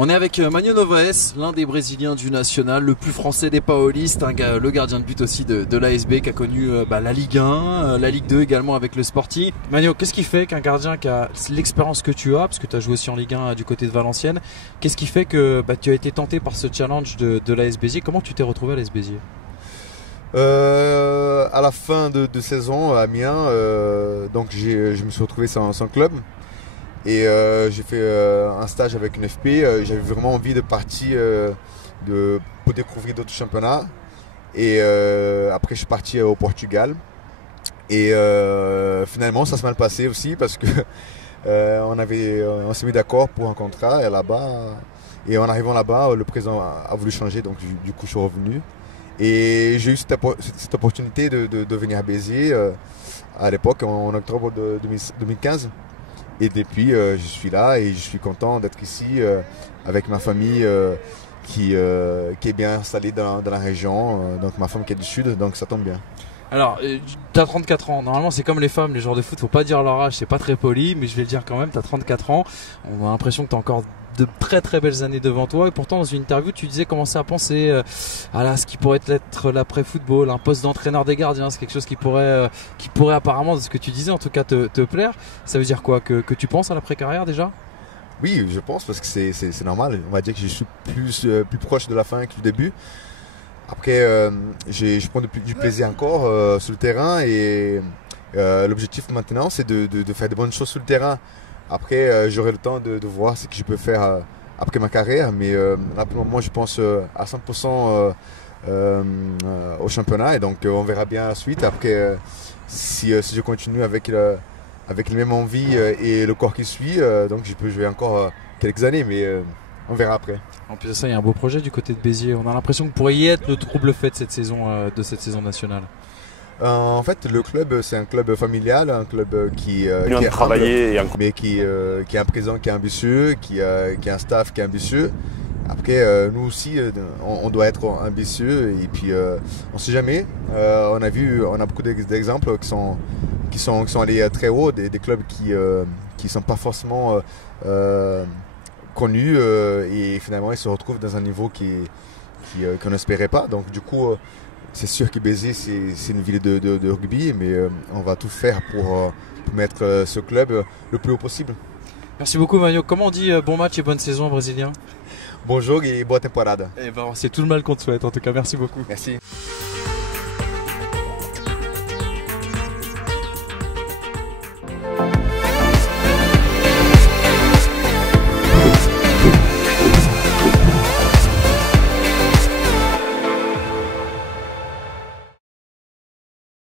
On est avec Magno Novaes, l'un des Brésiliens du National, le plus français des Paolistes, le gardien de but aussi de l'ASB qui a connu la Ligue 1, la Ligue 2 également avec le Sporting. Magno, qu'est-ce qui fait qu'un gardien qui a l'expérience que tu as, parce que tu as joué aussi en Ligue 1 du côté de Valenciennes, qu'est-ce qui fait que tu as été tenté par ce challenge de l'AS Béziers? Comment tu t'es retrouvé à l'AS Béziers? À la fin de saison à Amiens, donc je me suis retrouvé sans club. Et j'ai fait un stage avec une FP. J'avais vraiment envie de partir pour découvrir d'autres championnats. Et après, je suis parti au Portugal. Et finalement, ça s'est mal passé aussi parce que on s'est mis d'accord pour un contrat là-bas. Et en arrivant là-bas, le président a voulu changer. Donc, du coup, je suis revenu. Et j'ai eu cette opportunité de venir à Béziers à l'époque, en octobre 2015. Et depuis, je suis là et je suis content d'être ici avec ma famille qui est bien installée dans la région. Donc ma femme qui est du sud, donc ça tombe bien. Alors, tu as 34 ans. Normalement, c'est comme les femmes, les joueurs de foot, faut pas dire leur âge, c'est pas très poli, mais je vais le dire quand même, tu as 34 ans. On a l'impression que tu as encore de très très belles années devant toi. Et pourtant, dans une interview, tu disais commencer à penser à ce qui pourrait être l'après-football, un poste d'entraîneur des gardiens. C'est quelque chose qui pourrait apparemment, de ce que tu disais en tout cas, te plaire. Ça veut dire quoi, que tu penses à l'après-carrière déjà? Oui, je pense, parce que c'est normal. On va dire que je suis plus proche de la fin que du début. Après, je prends du plaisir encore sur le terrain. Et l'objectif maintenant, c'est de faire de bonnes choses sur le terrain. Après, j'aurai le temps de voir ce que je peux faire après ma carrière. Mais là, pour le moment, je pense à 100% au championnat. Et donc, on verra bien la suite. Après, si je continue avec la même envie et le corps qui suit, donc je peux jouer encore quelques années. Mais on verra après. En plus de ça, il y a un beau projet du côté de Béziers. On a l'impression que vous pourriez y être le trouble fait de cette saison nationale. En fait, le club, c'est un club familial, un club qui est travaillé, mais qui a un président qui est ambitieux, qui a un staff qui est ambitieux. Après, nous aussi, on doit être ambitieux. Et puis, on ne sait jamais. On a beaucoup d'exemples qui sont allés très haut, des clubs qui sont pas forcément connus et finalement ils se retrouvent dans un niveau qu'on n'espérait pas. Donc du coup, c'est sûr que Béziers c'est une ville de rugby, mais on va tout faire pour mettre ce club le plus haut possible. Merci beaucoup Magno. Comment on dit bon match et bonne saison en brésilien? Bonjour et boa temporada. C'est tout le mal qu'on te souhaite en tout cas. Merci beaucoup. Merci.